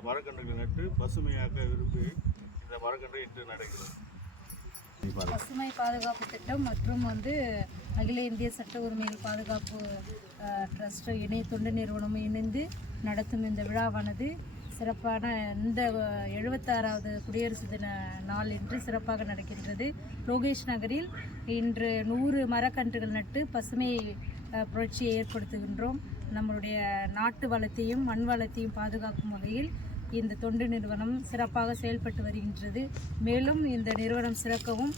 இந்த மரக்கன்றுகளை நட்டு பசுமையாக்க விரும்பி இந்த மரக்கன்று இன்று நடக்கிறது பசுமை பாதுகாப்பு திட்டம் மற்றும் வந்து அகில இந்திய சட்ட உரிமைகள் பாதுகாப்பு ட்ரஸ்ட் இணைய தொண்டு நிறுவனமும் இணைந்து நடத்தும் இந்த விழாவானது சிறப்பான இந்த எழுபத்தாறாவது குடியரசு தின நாள் இன்று சிறப்பாக நடக்கின்றது. லோகேஷ் நகரில் இன்று நூறு மரக்கன்றுகள் நட்டு பசுமை புரட்சியை ஏற்படுத்துகின்றோம். நம்மளுடைய நாட்டு வளத்தையும் மண் வளத்தையும் பாதுகாக்கும் வகையில் இந்த தொண்டு நிறுவனம் சிறப்பாக செயல்பட்டு வருகின்றது. மேலும் இந்த நிறுவனம் சிறக்கவும்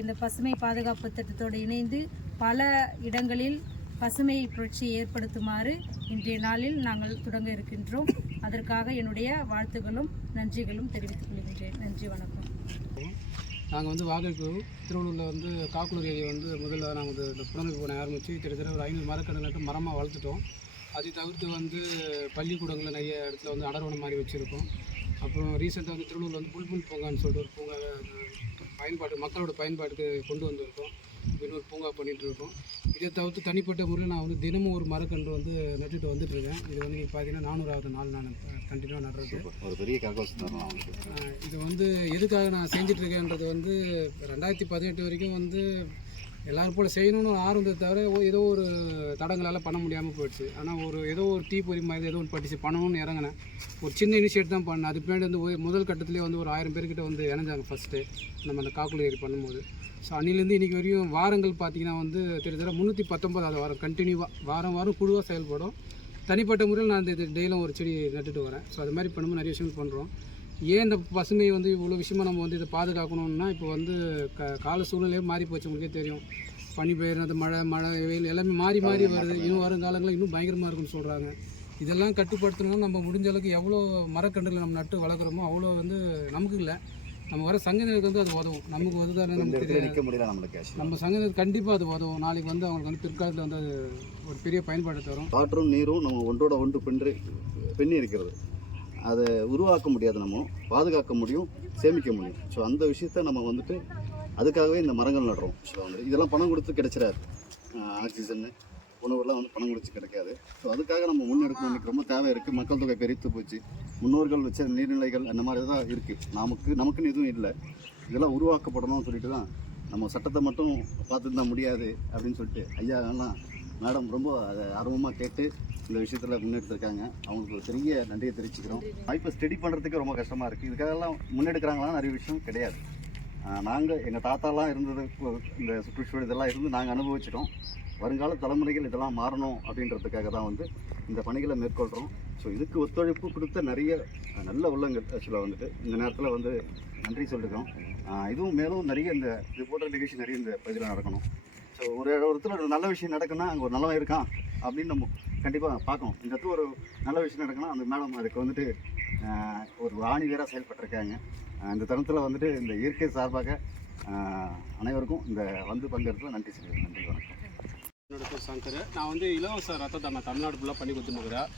இந்த பசுமை பாதுகாப்பு திட்டத்தோடு இணைந்து பல இடங்களில் பசுமை புரட்சியை ஏற்படுத்துமாறு இன்றைய நாளில் நாங்கள் தொடங்க இருக்கின்றோம். அதற்காக என்னுடைய வாழ்த்துக்களும் நன்றிகளும் தெரிவித்துக் கொள்கின்றேன். நன்றி வணக்கம். நாங்கள் வந்து வாகைக்கு திருவள்ளூரில் வந்து காக்குளூர் ஏரியை வந்து முதல்ல நாங்கள் வந்து இந்த புனரமைப்பு பணி ஆரம்பித்து கிட்டத்தட்ட ஒரு ஐநூறு மரக்கடை நட்டு மரமாக வளர்த்துட்டோம். அதை தவிர்த்து வந்து பள்ளிக்கூடங்களில் நிறைய இடத்துல வந்து அடர்வனம் மாதிரி வச்சுருக்கோம். அப்புறம் ரீசெண்டாக வந்து திருவள்ளூரில் வந்து புல்புல் பூங்கான்னு சொல்லிட்டு ஒரு பூங்கா பயன்பாடு மக்களோட பயன்பாட்டுக்கு கொண்டு வந்திருக்கோம். இன்னொரு பூங்கா பண்ணிகிட்டு இருக்கோம் இதை தவிர்த்து தனிப்பட்ட முறையில் நான் வந்து தினமும் ஒரு மரக்கன்று வந்து நட்டுட்டு வந்துட்டு இருக்கேன் இது வந்து நீங்கள் பார்த்தீங்கன்னா நானூறாவது நாள் நான் கண்டினியூவாக நடுறது. ஒரு பெரிய இது வந்து எதுக்காக நான் செஞ்சுட்டு இருக்கேன்றது வந்து ரெண்டாயிரத்தி பதினெட்டு வரைக்கும் வந்து எல்லோரும் போல் செய்யணும்னு ஆர்வத்தை தவிர ஓ- ஏதோ ஒரு தடங்களால் பண்ண முடியாமல் போயிடுச்சு. ஆனால் ஒரு ஏதோ ஒரு டீ பொறி மாதிரி ஏதோ ஒன்று படிச்சு பண்ணணும்னு இறங்கினேன். ஒரு சின்ன இனிஷியேட் தான் பண்ணேன். அது பின்னாடி வந்து முதல் கட்டத்திலே வந்து ஒரு ஆயிரம் பேர்கிட்ட வந்து இணைஞ்சாங்க ஃபஸ்ட்டு நம்ம அந்த காக்குல ஏறி பண்ணும்போது. ஸோ அன்னிலேருந்து இன்றைக்கி வரையும் வாரங்கள் பார்த்தீங்கன்னா வந்து கிட்டத்தட்ட முந்நூற்றி பத்தொம்பதாவது வாரம் கண்டினியூவாக வாரம் வாரம் குழுவாக செயல்படும். தனிப்பட்ட முறையில் நான் இந்த டெய்லியும் ஒரு செடி நட்டுட்டு வரேன். ஸோ அது மாதிரி பண்ணும்போது நிறைய விஷயங்கள் பண்ணுறோம் ஏன் இந்த பசுமையை வந்து இவ்வளோ விஷயமா நம்ம வந்து இதை பாதுகாக்கணும்னா இப்போ வந்து க கால சூழ்நிலையே மாறி போச்சு உங்களுக்கே தெரியும். பனி பெய்யுறது மழை மழை வெயில் எல்லாமே மாறி மாறி வருது. இன்னும் வரும் காலங்களில் இன்னும் பயங்கரமாக இருக்குன்னு சொல்கிறாங்க இதெல்லாம் கட்டுப்படுத்தணும்னா நம்ம முடிஞ்ச அளவுக்கு எவ்வளோ மரக்கன்றுகளை நம்ம நட்டு வளர்க்குறோமோ அவ்வளோ வந்து நமக்கு இல்லை. நம்ம வர சங்கதிகளுக்கு வந்து அது உதவும். நமக்கு வந்து இந்த நமக்கு நிற்க முடியல நம்மளுக்கு. நம்ம சங்கதிக்கு கண்டிப்பாக அது உதவும். நாளைக்கு வந்து அவங்களுக்கு வந்து பிற்காலத்தில் வந்து அது ஒரு பெரிய பயன்பாடு தரும். காற்றும் நீரும் நம்ம ஒன்றோட ஒன்று பின்றி பின்னி இருக்கிறது அதை உருவாக்க முடியாது நம்ம பாதுகாக்க முடியும் சேமிக்க முடியும். ஸோ அந்த விஷயத்த நம்ம வந்துட்டு அதுக்காகவே இந்த மரங்கள் நடுறோம். ஸோ வந்து இதெல்லாம் பணம் கொடுத்து கிடைச்சிடாது. ஆக்சிஜன்னு உணவுலாம் வந்து பணம் கொடுத்து கிடைக்காது. ஸோ அதுக்காக நம்ம முன்னெடுக்கணும் ரொம்ப தேவை இருக்குது மக்கள் தொகை பெருத்து போச்சு. முன்னோர்கள் வச்ச நீர்நிலைகள் அந்த மாதிரி தான் இருக்குது நமக்கு நமக்குன்னு எதுவும் இல்லை. இதெல்லாம் உருவாக்கப்படணும்னு சொல்லிட்டு தான் நம்ம சட்டத்தை மட்டும் பார்த்துருந்தா முடியாது அப்படின்னு சொல்லிட்டு ஐயா எல்லாம் மேடம் ரொம்ப அதை ஆர்வமாக கேட்டு இந்த விஷயத்தில் முன்னெடுத்திருக்காங்க. அவங்களுக்கு பெரிய நன்றியை தெரிவிச்சுக்கிறோம். இப்போ ஸ்டடி பண்ணுறதுக்கு ரொம்ப கஷ்டமாக இருக்குது இதுக்காகலாம் முன்னெடுக்கிறாங்களா நிறைய விஷயம் கிடையாது. நாங்கள் எங்கள் தாத்தாலாம் இருந்தது இந்த சுற்றுச்சூழல் இதெல்லாம் இருந்து நாங்கள் அனுபவிச்சிட்டோம். வருங்கால தலைமுறைகள் இதெல்லாம் மாறணும் அப்படின்றதுக்காக தான் வந்து இந்த பணிகளை மேற்கொள்கிறோம் ஸோ இதுக்கு ஒத்துழைப்பு கொடுத்த நிறைய நல்ல உள்ளங்கள் ஆக்சுவலாக வந்துட்டு இந்த நேரத்தில் வந்து நன்றி சொல்லிக்கிறோம். இதுவும் மேலும் நிறைய இந்த இது போன்ற நிகழ்ச்சி நிறைய இந்த பகுதியில் நடக்கணும். ஸோ ஒரு ஒருத்தர் ஒரு நல்ல விஷயம் நடக்குன்னா அங்கே ஒரு நல்லவன் இருக்கான் அப்படின்னு நம்ம கண்டிப்பாக பார்க்கணும். இந்த இடத்துல ஒரு நல்ல விஷயம் நடக்கணும் அந்த மேடம் அதுக்கு வந்துட்டு ஒரு ஆணி வீராக செயல்பட்டிருக்காங்க. இந்த தருணத்தில் வந்துட்டு இந்த இயற்கை சார்பாக அனைவருக்கும் இந்த வந்து பங்கெடுத்துல நன்றி சொல்லுங்கள் நன்றி வணக்கம். என்னோட பேர் சங்கர். நான் வந்து இலவச ரத்த தானம் தமிழ்நாடு ஃபுல்லாக பண்ணி கொடுத்துருக்குறேன்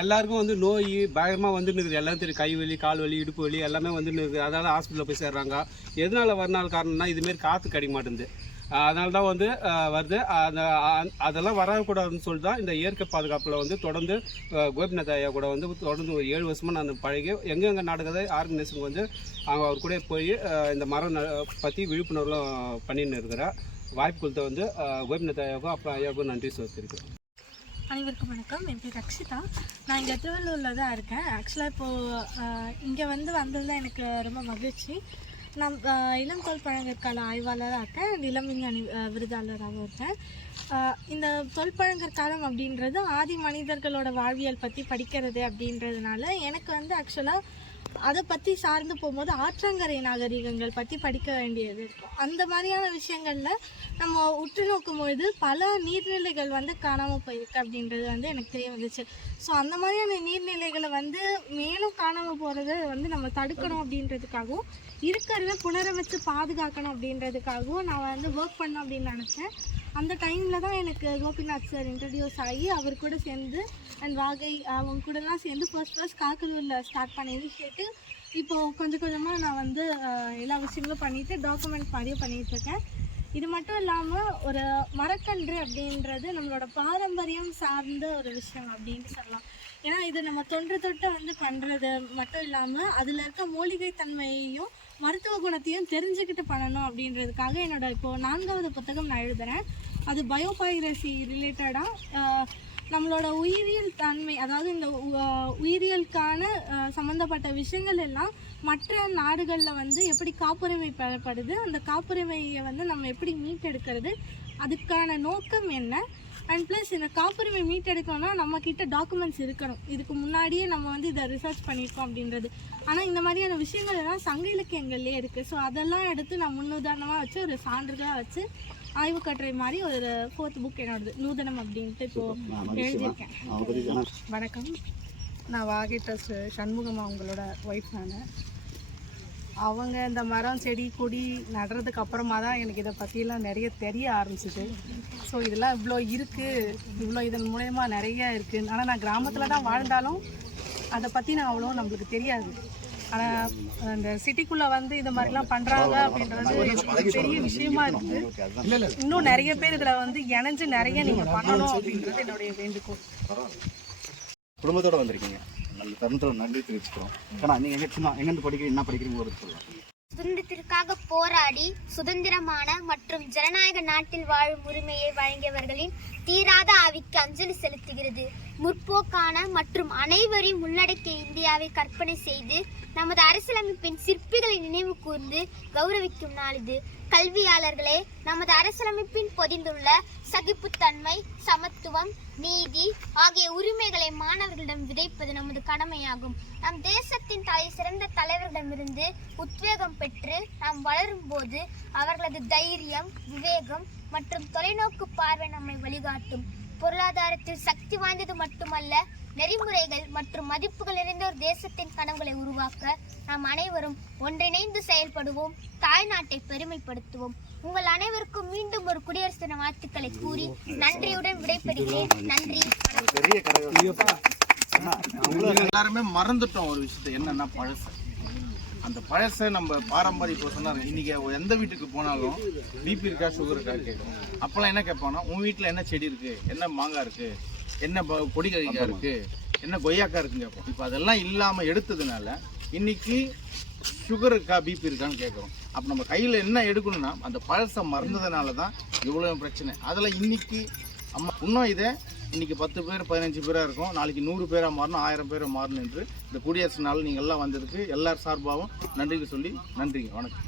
எல்லாருக்கும் வந்து நோய் பயமாக வந்துன்னு இருக்குது. எல்லாம் தெரியும். கை வலி கால் வலி இடுப்பு வலி எல்லாமே வந்துன்னு இருக்குது. அதனால் ஹாஸ்பிட்டலில் போய் சேர்றாங்க. எதனால் வரனால காரணம்னா இதுமாரி காற்று கிடைக்க மாட்டேங்குது. அதனால தான் வந்து வருது. அந்த அதெல்லாம் வரக்கூடாதுன்னு சொல்லிட்டு தான் இந்த இயற்கை பாதுகாப்பில் வந்து தொடர்ந்து கோபிநாத் ஐயா கூட வந்து தொடர்ந்து ஒரு ஏழு வருஷமாக நான் பழகி எங்கெங்கே நடக்குது ஆர்கனைசிங் வந்து அவங்க அவர் கூட போய் இந்த மரம் பற்றி விழிப்புணர்வுலாம் பண்ணின்னு இருக்கிறேன் வாய்ப்பு கொடுத்த வந்து ஆஹ் கோபிநாத் ஐயாவுக்கும் அப்புறம் ஐயாவுக்கும் நன்றி சொல்லியிருக்கேன் அனைவருக்கும் வணக்கம். என் பேர் ரக்ஷிதா. நான் இங்கே திருவள்ளூரில் தான் இருக்கேன். ஆக்சுவலாக இப்போது இங்கே வந்து வந்தது தான் எனக்கு ரொம்ப மகிழ்ச்சி. நான் இளம் தொல் பழங்கற்கால ஆய்வாளராக இருக்கேன் and இளம் விஞ்ஞானி விருதாளராகவும் இருக்கேன் இந்த இந்த தொல்பழங்கற்காலம் அப்படின்றது ஆதி மனிதர்களோட வாழ்வியல் பற்றி படிக்கிறது அப்படின்றதுனால எனக்கு வந்து ஆக்சுவலாக அதை பற்றி சார்ந்து போகும்போது ஆற்றங்கரை நாகரிகங்கள் பற்றி படிக்க வேண்டியது இருக்கும். அந்த மாதிரியான விஷயங்களில் நம்ம உற்று நோக்கும் பொழுது பல நீர்நிலைகள் வந்து காணாமல் போயிருக்கு அப்படின்றது வந்து எனக்கு தெரிய வந்துச்சு. ஸோ அந்த மாதிரியான நீர்நிலைகள் காணாமல் போகிறத வந்து நம்ம தடுக்கணும் அப்படின்றதுக்காகவும் இருக்கிறத புனரமைச்சு பாதுகாக்கணும் அப்படின்றதுக்காகவும் நான் வந்து ஒர்க் பண்ணணும் அப்படின்னு நினச்சேன். அந்த டைமில் தான் எனக்கு கோபிநாத் சார் இன்ட்ரடியூஸ் ஆகி அவர் கூட சேர்ந்து அண்ட் வாகை அவங்க கூடலாம் சேர்ந்து ஃபர்ஸ்ட் ஃபர்ஸ்ட் காக்கலூரில் ஸ்டார்ட் பண்ண இனிஷியேட்டிவ் இப்போது கொஞ்சம் கொஞ்சமாக நான் வந்து எல்லா விஷயங்களும் பண்ணிவிட்டு டாக்குமெண்ட் மாதிரியும் பண்ணிகிட்ருக்கேன் இது மட்டும் இல்லாமல் ஒரு மரக்கன்று அப்படின்றது நம்மளோட பாரம்பரியம் சார்ந்த ஒரு விஷயம் அப்படின்ட்டு சொல்லலாம். ஏன்னா இது நம்ம தொன்று தொட்டு வந்து பண்ணுறது மட்டும் இல்லாமல் அதில் இருக்க மூலிகை தன்மையையும் மருத்துவ குணத்தையும் தெரிஞ்சுக்கிட்டு பண்ணணும் அப்படின்றதுக்காக என்னோட இப்போது நான்காவது புத்தகம் நான் எழுதுகிறேன் அது பயோபைரசி ரிலேட்டடாக நம்மளோட உயிரியல் தன்மை அதாவது இந்த உ- உயிரியலுக்கான சம்மந்தப்பட்ட விஷயங்கள் எல்லாம் மற்ற நாடுகளில் வந்து எப்படி காப்புரிமை பெறப்படுது அந்த காப்புரிமையை வந்து நம்ம எப்படி மீட்டெடுக்கிறது அதுக்கான நோக்கம் என்ன அண்ட் ப்ளஸ் இந்த காப்புரிமை மீட்டெடுக்கணும்னா நம்ம கிட்ட டாக்குமெண்ட்ஸ் இருக்கணும். இதுக்கு முன்னாடியே நம்ம வந்து இதை ரிசர்ச் பண்ணியிருக்கோம் அப்படின்றது. ஆனால் இந்த மாதிரியான விஷயங்கள் எல்லாம் சங்க இலக்கியங்கள்லேயே இருக்குது ஸோ அதெல்லாம் எடுத்து நான் முன்னுதாரணமாக வச்சு ஒரு சான்றுகளாக வச்சு ஆய்வு கட்டுரை மாதிரி ஒரு ஃபோர்த் புக் என்னோடது. நூதனம் அப்படின்ட்டு இப்போ எழுதியிருக்கேன். வணக்கம். நான் வாகை ட்ரஸ்ட் சண்முகம் அவங்களோட ஒய்ஃப் நான். அவங்க இந்த மரம் செடி கொடி நடுறதுக்கு அப்புறமா தான் எனக்கு இதை பற்றியெல்லாம் நிறைய தெரிய ஆரம்பிச்சிது. ஸோ இதெல்லாம் இவ்வளோ இருக்குது இவ்வளோ இதன் மூலயமா நிறைய இருக்குது ஆனால் நான் கிராமத்தில் தான் வாழ்ந்தாலும் அதை பற்றி நான் அவ்வளோ நம்மளுக்கு தெரியாது. ஆனால் அந்த சிட்டிக்குள்ளே வந்து இந்த மாதிரிலாம் பண்ணுறாங்க அப்படின்றது எனக்கு பெரிய விஷயமா இருக்குது இன்னும் நிறைய பேர் இதில் வந்து இணைஞ்சு நிறைய நீங்கள் பண்ணணும் அப்படின்றது என்னுடைய வேண்டுகோள். குடும்பத்தோடு வந்திருக்கீங்க. நல்ல தருணத்தில் நன்றி தெரிவிச்சுக்கிறோம். ஏன்னா நீங்கள் எங்கே சும்மா எங்கேருந்து படிக்கிறீங்க என்ன படிக்கிறீங்க ஒரு சொல்லலாம் சுதந்திரத்திற்காக போராடி சுதந்திரமான மற்றும் ஜனநாயக நாட்டில் வாழும் உரிமையை வழங்கியவர்களின் தீராத ஆவிக்கு அஞ்சலி செலுத்துகிறது. முற்போக்கான மற்றும் அனைவரையும் உள்ளடக்கிய இந்தியாவை கற்பனை செய்து நமது அரசியலமைப்பின் சிற்பிகளை நினைவு கூர்ந்து கௌரவிக்கும் நாள் இது. கல்வியாளர்களே நமது அரசியலமைப்பின் பொதிந்துள்ள சகிப்புத்தன்மை சமத்துவம் நீதி ஆகிய உரிமைகளை மாணவர்களிடம் விதைப்பது நமது கடமையாகும். நம் தேசத்தின் தலை சிறந்த தலைவர்களிடமிருந்து உத்வேகம் பெற்று நாம் வளரும் போது அவர்களது தைரியம் விவேகம் மற்றும் தொலைநோக்கு பார்வை நம்மை வழிகாட்டும். பொருளாதாரத்தில் சக்தி வாய்ந்தது மட்டுமல்ல நெறிமுறைகள் மற்றும் மதிப்புகள் நிறைந்த ஒரு தேசத்தின் கனவுகளை உருவாக்க நாம் அனைவரும் ஒன்றிணைந்து செயல்படுவோம் தாய்நாட்டை பெருமைப்படுத்துவோம். உங்கள் அனைவருக்கும் மீண்டும் ஒரு குடியரசு தின வாழ்த்துக்களை கூறி நன்றியுடன் விடைபெறுகிறேன். நன்றி. எல்லாருமே மறந்துட்டோம் ஒரு விஷயத்தை. என்னன்னா பழசு. அந்த பழசை நம்ம பாரம்பரிய இப்போ சொன்னாங்க. இன்னைக்கு எந்த வீட்டுக்கு போனாலும் பிபி இருக்கா சுகர் இருக்கா கேட்கும். அப்பெல்லாம் என்ன கேட்பாங்கன்னா உன் வீட்டில் என்ன செடி இருக்கு? என்ன மாங்காய் இருக்கு? என்ன ப- கொடி கறிக்காய் இருக்கு? என்ன கொய்யாக்காய் இருக்குன்னு கேட்போம். இப்போ அதெல்லாம் இல்லாமல் எடுத்ததுனால இன்னைக்கு சுகர் இருக்கா பிபி இருக்கான்னு கேட்குறோம். அப்போ நம்ம கையில் என்ன எடுக்கணும்னா அந்த பழசை மறந்ததுனால தான் இவ்வளோ பிரச்சனை. அதில் இன்றைக்கி அம்மா இன்னும் இதை இன்றைக்கி பத்து பேர் பதினஞ்சு பேராக இருக்கும். நாளைக்கு நூறு பேராக மாறணும் ஆயிரம் பேராக மாறணும் என்று இந்த குடியரசு நாள் நீங்கள் எல்லாம் வந்ததுக்கு எல்லார் சார்பாகவும் நன்றிக்கு சொல்லி நன்றிங்க. வணக்கம்.